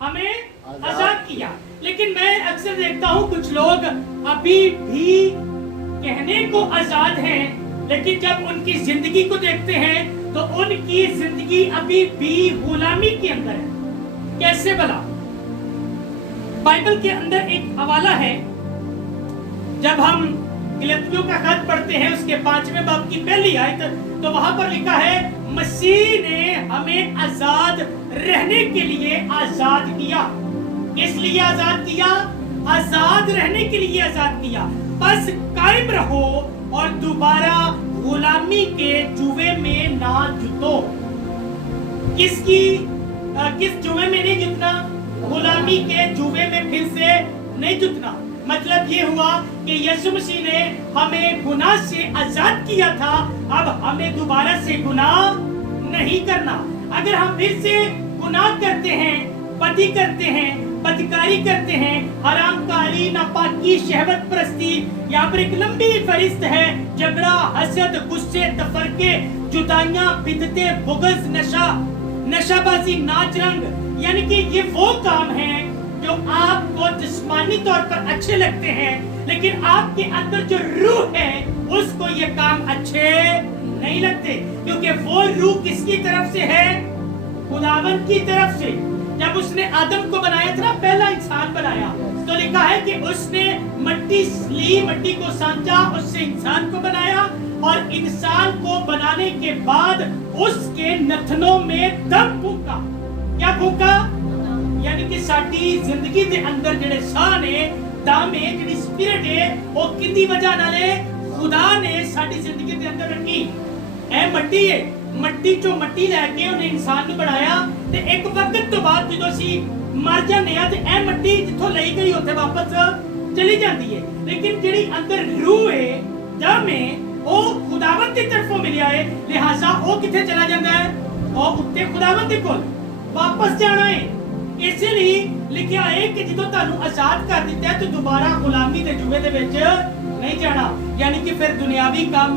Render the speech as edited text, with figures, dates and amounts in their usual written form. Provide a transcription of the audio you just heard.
हमें आजाद किया। लेकिन मैं अक्सर देखता हूँ कुछ लोग अभी भी कहने को आजाद हैं, लेकिन जब उनकी जिंदगी को देखते हैं तो उनकी जिंदगी अभी भी गुलामी के अंदर है। कैसे भला? बाइबल के अंदर एक हवाला है, जब हम गलतियों का खत पढ़ते हैं उसके 5वें बाब की पहली आयत, तो वहां पर लिखा है मसीह ने हमें आजाद रहने के लिए आजाद किया। किस लिए आजाद किया? आजाद रहने के लिए आजाद किया। बस कायम रहो और दोबारा गुलामी के जुए में ना जुटो। किस जुए में नहीं जुटना? गुलामी के जुए में फिर से नहीं जुटना। मतलब ये हुआ कि यीशु मसीह ने हमें गुनाह से आजाद किया था, अब हमें दोबारा से गुनाह नहीं करना। अगर हम फिर से गुनाह करते हैं, बदी करते हैं, बदकारी करते हैं, हरामकारी, नापाकी, शहवत परस्ती, यहाँ पर एक लंबी फहरिस्त है, झगड़ा, हसद, गुस्से, तफरके, जुदाइयां, बिदते, बुग़्ज़, नशाबाजी, नाच रंग, यानी कि ये वो काम हैं जो आपको जिस्मानी तौर पर अच्छे लगते हैं, लेकिन आपके अंदर जो रूह है उसको ये काम अच्छे नहीं लगते, क्योंकि वो रूह किसकी तरफ से है? खुदावंद की तरफ से। जब उसने आदम को बनाया था ना, पहला इंसान बनाया, तो लिखा है कि उसने मट्टी ली, मट्टी को सांचा, उससे इंसान को बनाया, और इंसान को बनाने के बाद उसके नथनों में दम फूंका। क्या फूंका? यानी कि साडी जिंदगी के अंदर जेड़े साह ने, दम है, जेड़ी स्पिरिट है, वो किंदी वजह नाल खुदा ने साडी जिंदगी के अंदर रखी। ए मट्टी है, मट्टी चो मट्टी लैके उन्हें इंसान को बनाया, ते एक वक्त तो बाद जो असी मर जाने आ, ते ए मट्टी जिथों लई गई उत्थे वापस चली जाती है। लेकिन जेड़ी अंदर रूह है, दम है, वो खुदावंद की तरफों मिलिया है, लिहाजा वो किथे चला जाता है? वो उत्ते खुदावंद दे कोल वापस जाना है। इसलिए लिखा है कि जो तुहानू आजाद कर दिता है तो दोबारा गुलामी दे जुए दे विच नहीं जाना, यानी कि फिर दुनियावी काम